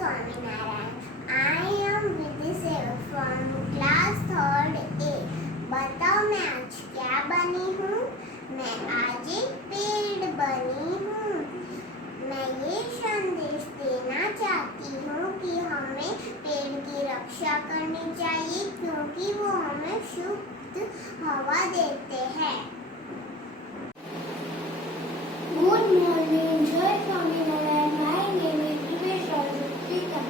Swaminarayan. I am Vidhi Sev from class 3rd A. बताओ मैं आज क्या बनी हूँ? मैं आज एक पेड़ बनी हूँ। मैं ये संदेश देना चाहती हूँ कि हमें पेड़ की रक्षा करनी चाहिए क्योंकि वो हमें शुद्ध हवा देते हैं। Good morning, Joy Swaminarayan. My name is Divesh Rajputika.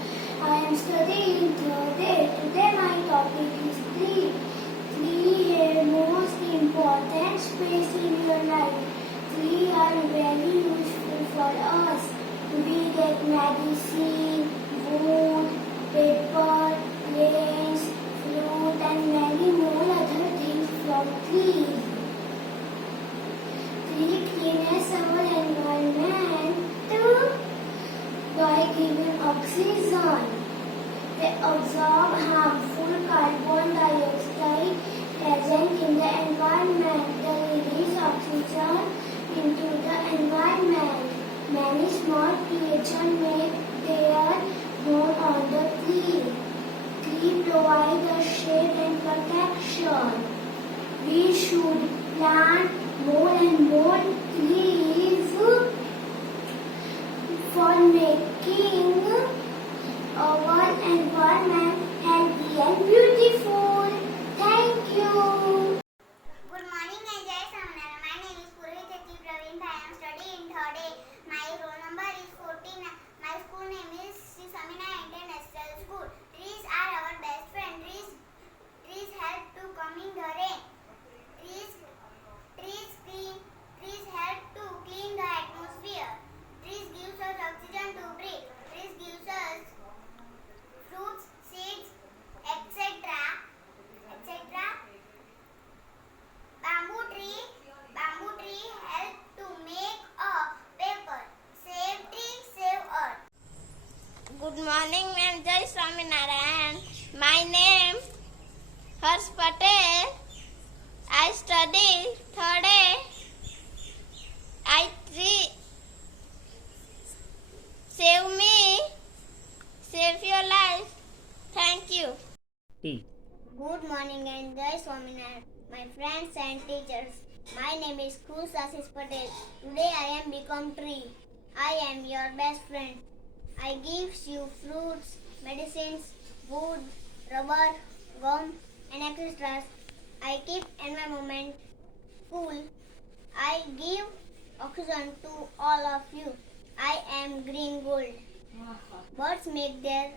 I am studying third A. Today my topic is tree. Tree है most important space in your life. Trees are very useful for us. We get medicine, wood, paper, planes, fruit and many more other things from trees. Tree cleans our environment by giving oxygen. They absorb harmful carbon dioxide present in the environment. They release oxygen into the environment. Many small creatures make their home on the tree. Tree provide the shade and protection. We should plant more and more trees for making our environment healthy and beautiful. Thank you. Good morning, Jai Swaminarayan. My name is Purohit Praveen Bhai. I am studying in third A. My roll number is 14. My school name is Sri Swaminarayan International School. Trees are our best friend. Trees help to calming the rain. Trees help to clean the atmosphere. Trees gives us oxygen to breathe. Trees gives us fruits, seeds, etc. Bamboo tree help to make a paper. Save tree, save earth. Good morning, ma'am. Jai Swaminarayan. My name Harsh Patel. I study third A. Save me, save your life. Thank you. T. Good morning and Jai Swaminarayan, my friends and teachers. My name is Khus Ashish Patel. Today I am become tree. I am your best friend. I gives you fruits, medicines, wood, rubber, gum and etc. I keep environment cool. I give oxygen to all of you. I am green gold. Birds make their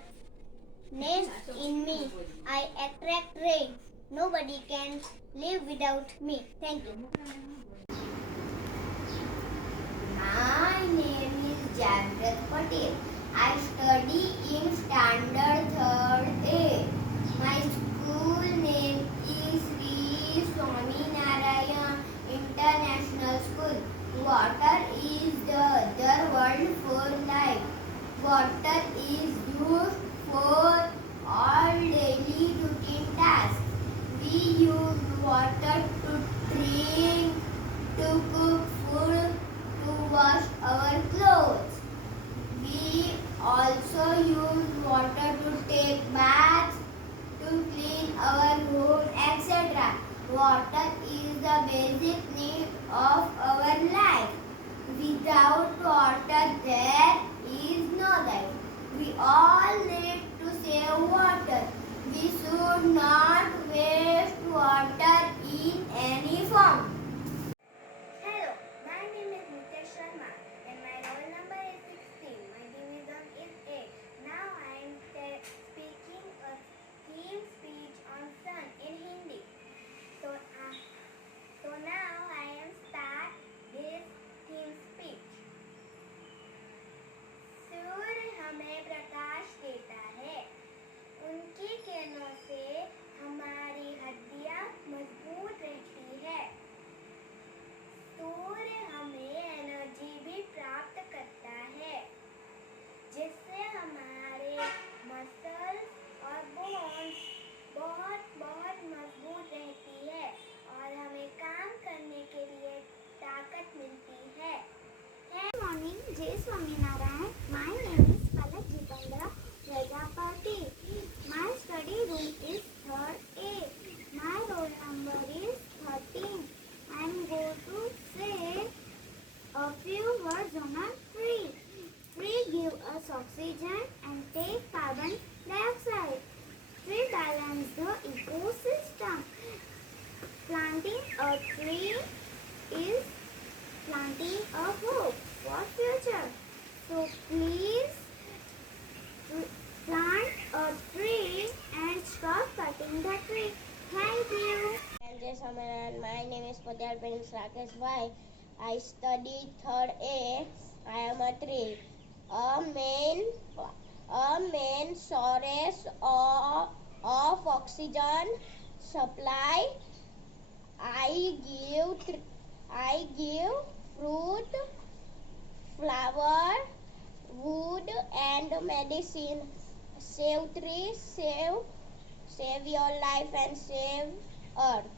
nest in me. I attract rain. Nobody can live without me. Thank you. My name is Javrat Patel. I study in standard 3rd A. My school name is Sri Swaminarayan International School. Water is the other word for life. Water is used for all daily routine tasks. We use water to drink, to cook food, to wash our clothes. We also use water to take baths, to clean our home, etc. Water is the basic need of our life. Without water, there is no life. We all need to save water. We should not waste water in any form. Hello, my name is Nitesh Sharma and my roll number is 16. My division is A. Now I am speaking a theme speech on sun in Hindi. So now I am start this theme speech. सूर्य हमें प्रकाश देता है. उनकी किरणों से हमारी हड्डियां मजबूत रहती है. सूर्य हमें एनर्जी भी प्राप्त करता है जिससे हमारे मसल्स और बोन्स बहुत मजबूत रहती है और हमें काम करने के लिए ताकत मिलती है. Good morning, Jai Swaminarayan. My name is Palak Jitendra. words on a tree. Tree give us oxygen and take carbon dioxide. Tree balance the ecosystem. Planting a tree is planting a hope for future. So please plant a tree and stop cutting the tree. Thank you. Jai Swaminarayan. My name is Patel Prince Rakesh Bhai. I study third A. I am a tree. A main source of oxygen supply. I give fruit, flower, wood, and medicine. Save trees, save your life, and save earth.